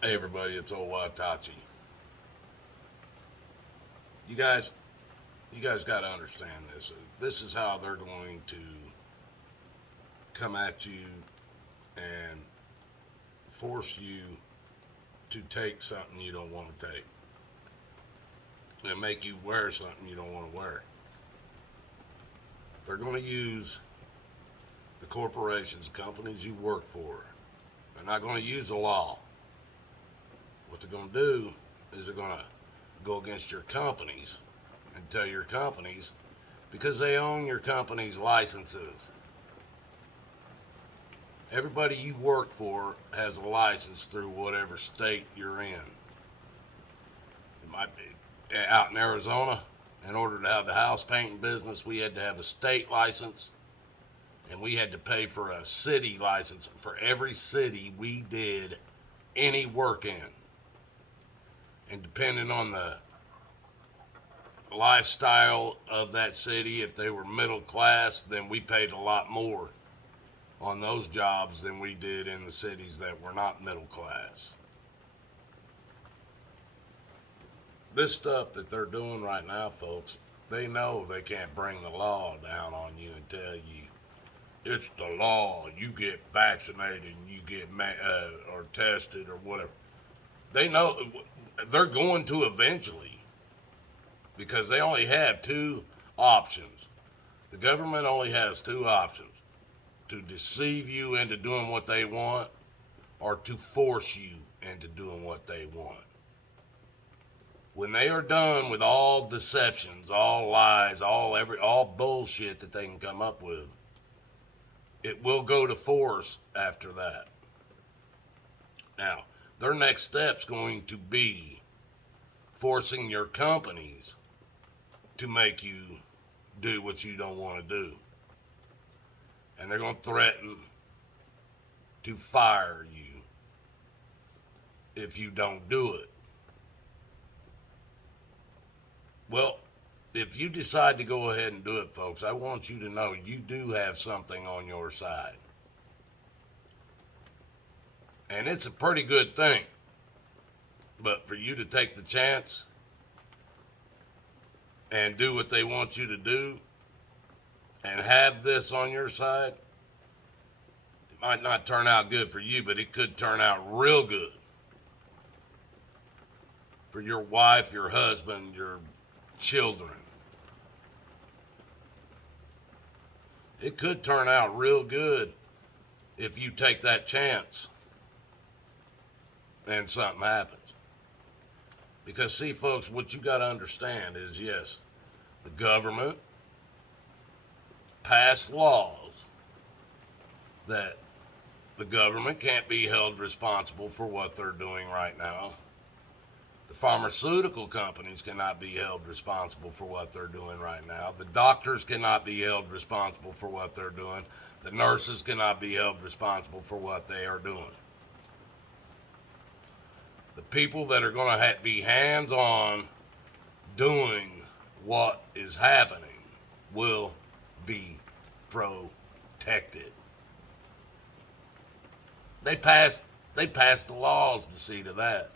Hey everybody, it's old Watachi. You guys, you guys got to understand this. This is how they're going to come at you and force you to take something you don't want to take, and make you wear something you don't want to wear. They're going to use the corporations, companies you work for. They're not going to use the law. What they're going to do is they're going to go against your companies and tell your companies, because they own your company's licenses. Everybody you work for has a license through whatever state you're in. It might be out in Arizona. In order to have the house painting business, we had to have a state license, and we had to pay for a city license for every city we did any work in. And depending on the lifestyle of that city, if they were middle class, then we paid a lot more on those jobs than we did in the cities that were not middle class. This stuff that they're doing right now, folks, they know they can't bring the law down on you and tell you it's the law. You get vaccinated, and you get or tested or whatever. They know they're going to eventually, because they only have two options. The government only has two options: to deceive you into doing what they want, or to force you into doing what they want. When they are done with all deceptions, all lies, all bullshit that they can come up with, it will go to force after that. Now, their next step's going to be forcing your companies to make you do what you don't want to do. And they're going to threaten to fire you if you don't do it. Well, if you decide to go ahead and do it, folks, I want you to know you do have something on your side. And it's a pretty good thing. But for you to take the chance and do what they want you to do and have this on your side, it might not turn out good for you, but it could turn out real good for your wife, your husband, your children. It could turn out real good if you take that chance and something happens. Because, see, folks, what you got to understand is, yes, the government passed laws that the government can't be held responsible for what they're doing right now. The pharmaceutical companies cannot be held responsible for what they're doing right now. The doctors cannot be held responsible for what they're doing. The nurses cannot be held responsible for what they are doing. The people that are going to be hands-on doing what is happening will be protected. They passed the laws to see to that.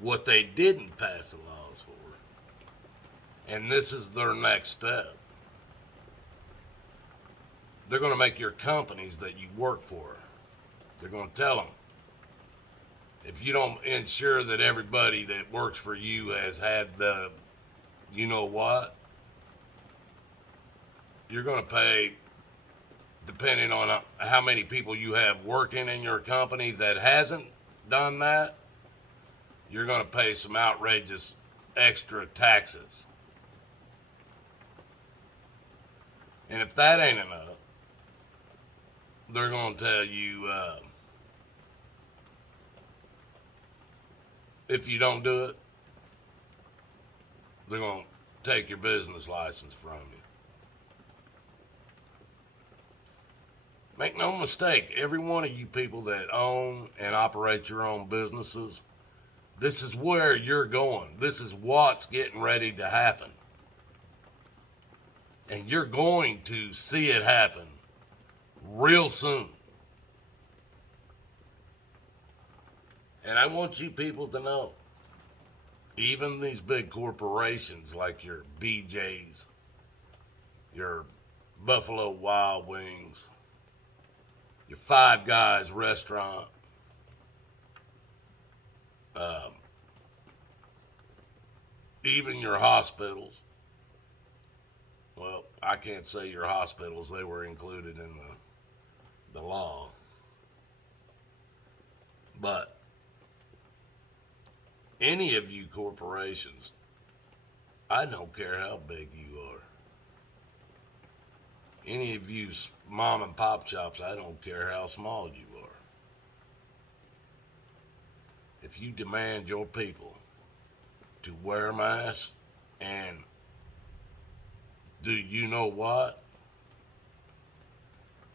What they didn't pass the laws for, and this is their next step, they're going to make your companies that you work for, they're going to tell them, if you don't ensure that everybody that works for you has had the you know what, you're going to pay, depending on how many people you have working in your company that hasn't done that, you're going to pay some outrageous extra taxes. And if that ain't enough, they're going to tell you, if you don't do it, they're going to take your business license from you. Make no mistake, every one of you people that own and operate your own businesses, this is where you're going. This is what's getting ready to happen. And you're going to see it happen real soon. And I want you people to know, even these big corporations like your BJ's, your Buffalo Wild Wings, your Five Guys restaurant, um, even your hospitals. Well, I can't say your hospitals, they were included in the law. But any of you corporations, I don't care how big you are. Any of you mom and pop shops, I don't care how small you are. If you demand your people to wear masks, and do you know what?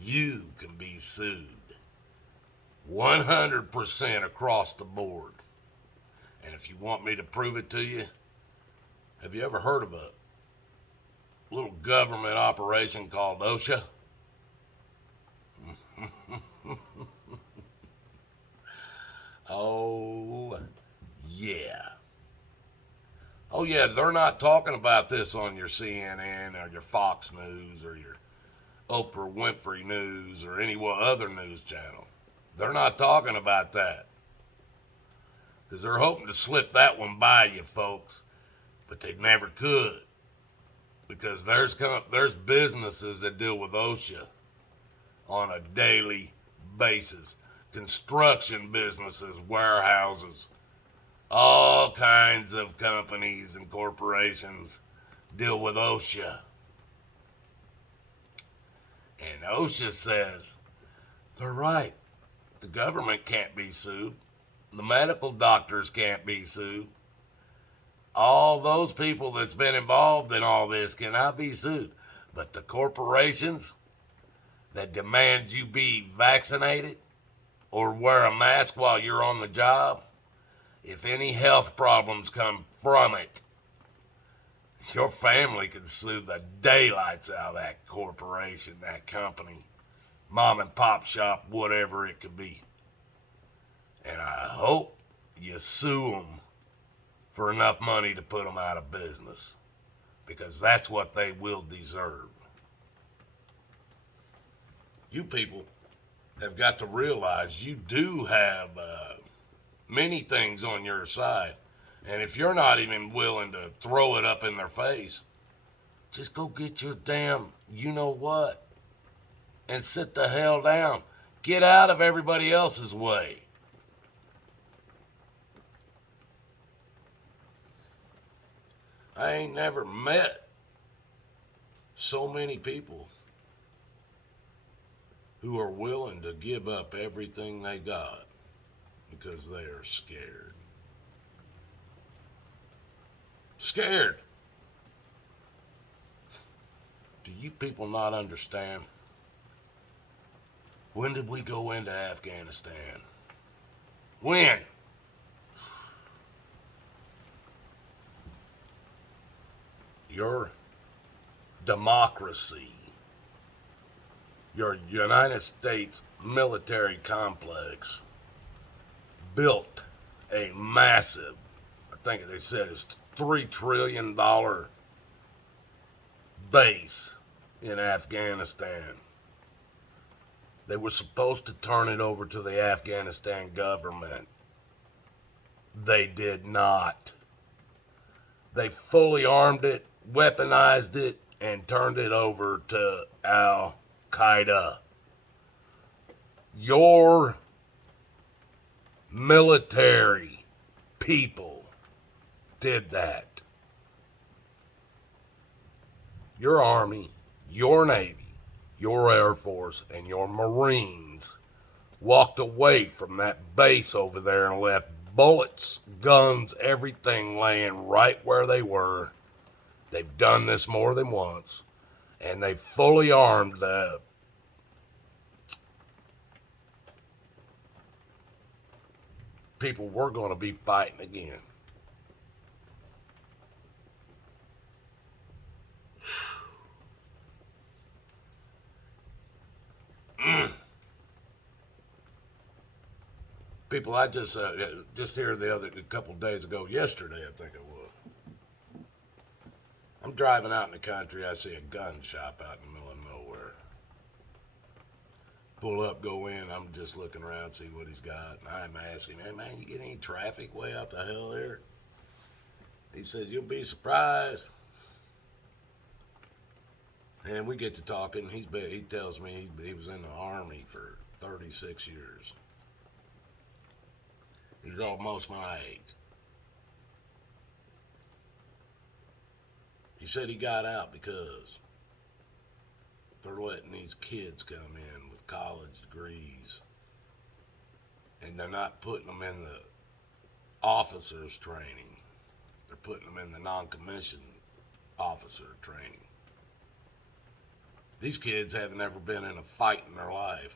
You can be sued 100% across the board. And if you want me to prove it to you, have you ever heard of a little government operation called OSHA? Oh, yeah. Oh, yeah, they're not talking about this on your CNN or your Fox News or your Oprah Winfrey News or any other news channel. They're not talking about that. Because they're hoping to slip that one by you, folks. But they never could. Because there's businesses that deal with OSHA on a daily basis. Construction businesses, warehouses, all kinds of companies and corporations deal with OSHA. And OSHA says, they're right. The government can't be sued. The medical doctors can't be sued. All those people that's been involved in all this cannot be sued. But the corporations that demand you be vaccinated or wear a mask while you're on the job, if any health problems come from it, your family can sue the daylights out of that corporation, that company, mom and pop shop, whatever it could be. And I hope you sue them for enough money to put them out of business, because that's what they will deserve. You people have got to realize you do have many things on your side. And if you're not even willing to throw it up in their face, just go get your damn you know what and sit the hell down. Get out of everybody else's way. I ain't never met so many people who are willing to give up everything they got because they are scared. Scared. Do you people not understand? When did we go into Afghanistan? When? Your democracy, your United States military complex built a massive, I think they said it's $3 trillion base in Afghanistan. They were supposed to turn it over to the Afghanistan government. They did not. They fully armed it, weaponized it, and turned it over to Al Qaeda. Your military people did that. Your Army, your Navy, your Air Force, and your Marines walked away from that base over there and left bullets, guns, everything laying right where they were. They've done this more than once, and they fully armed the people we're going to be fighting again. People, I just here a couple days ago, yesterday I think it was. I'm driving out in the country. I see a gun shop out in the middle of nowhere. Pull up, go in. I'm just looking around, see what he's got. And I'm asking, hey man, you get any traffic way out the hell there? He says, you'll be surprised. And we get to talking. He tells me he was in the Army for 36 years. He's almost my age. He said he got out because they're letting these kids come in with college degrees, and they're not putting them in the officers training. They're putting them in the non-commissioned officer training. These kids haven't ever been in a fight in their life,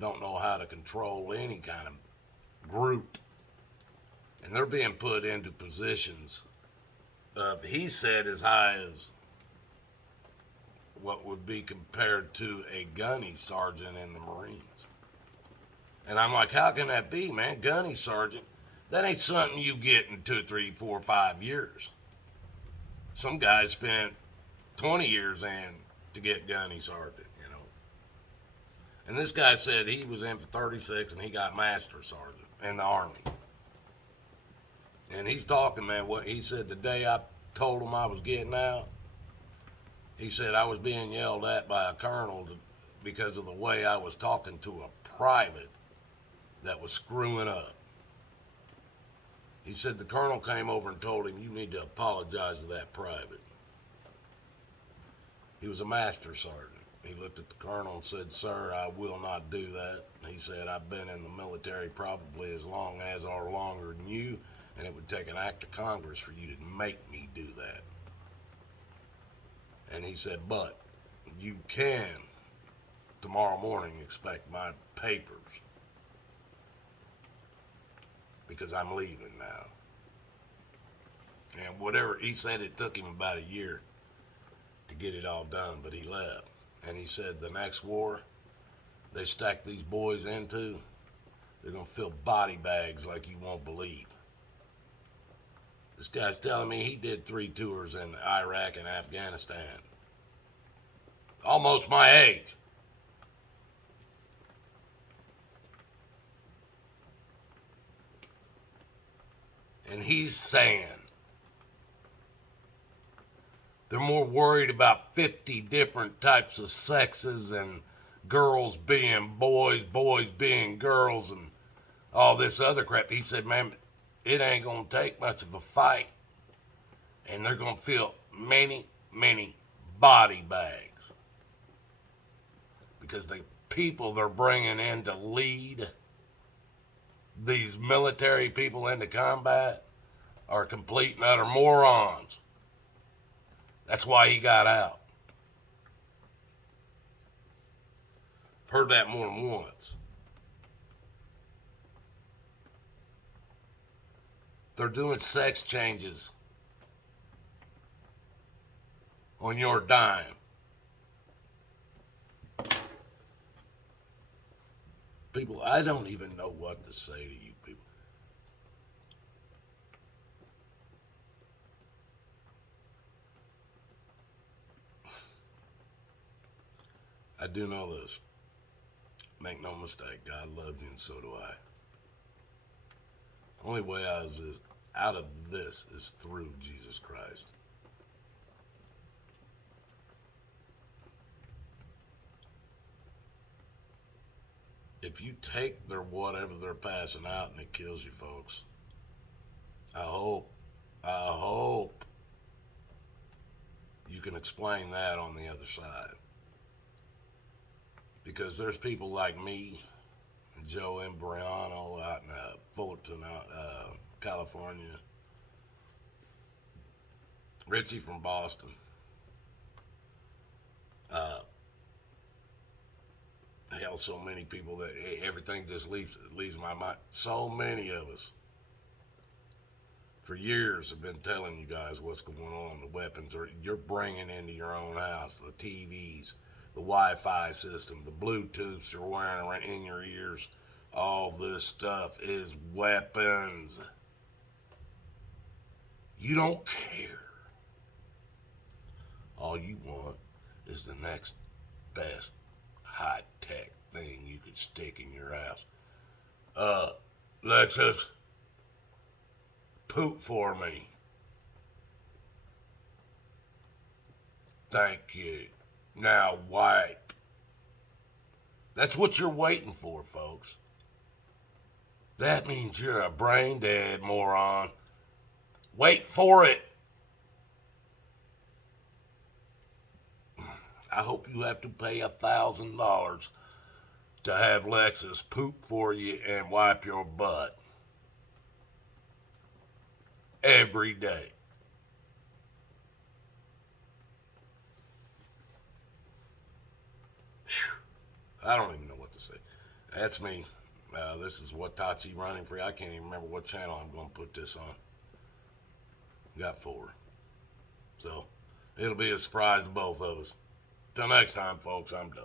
don't know how to control any kind of group, and they're being put into positions he said as high as what would be compared to a gunny sergeant in the Marines. And I'm like, how can that be, man? Gunny sergeant, that ain't something you get in 2, 3, 4, 5 years. Some guys spent 20 years in to get gunny sergeant, you know. And this guy said he was in for 36 and he got master sergeant in the Army. And he's talking, man, what he said the day I told him I was getting out, he said I was being yelled at by a colonel because of the way I was talking to a private that was screwing up. He said the colonel came over and told him, you need to apologize to that private. He was a master sergeant. He looked at the colonel and said, sir, I will not do that. He said, I've been in the military probably as long as or longer than you, and it would take an act of Congress for you to make me do that. And he said, but you can, tomorrow morning, expect my papers, because I'm leaving now. And whatever, he said it took him about a year to get it all done, but he left. And he said the next war they stack these boys into, they're going to fill body bags like you won't believe. This guy's telling me he did 3 tours in Iraq and Afghanistan. Almost my age. And he's saying they're more worried about 50 different types of sexes and girls being boys, boys being girls, and all this other crap. He said, man, it ain't going to take much of a fight, and they're going to fill many, many body bags. Because the people they're bringing in to lead these military people into combat are complete and utter morons. That's why he got out. I've heard that more than once. They're doing sex changes on your dime. People, I don't even know what to say to you people. I do know this. Make no mistake, God loves you and so do I. The only way out of this is through Jesus Christ. If you take their whatever they're passing out and it kills you, folks, I hope you can explain that on the other side. Because there's people like me, Joe Embriano out in Fullerton, California, Richie from Boston, hell, so many people that everything just leaves my mind. So many of us for years have been telling you guys what's going on. The weapons you're bringing into your own house, the TVs, the Wi-Fi system, the Bluetooths you're wearing in your ears, All this stuff is weapons. You don't care. All you want is the next best high tech thing you could stick in your house. Lexus, poop for me. Thank you. Now wipe. That's what you're waiting for, folks. That means you're a brain dead moron. Wait for it. I hope you have to pay $1,000 to have Lexus poop for you and wipe your butt every day. Whew. I don't even know what to say. That's me. This is Watachi running free. I can't even remember what channel I'm going to put this on. Got 4. So it'll be a surprise to both of us. Till next time, folks, I'm done.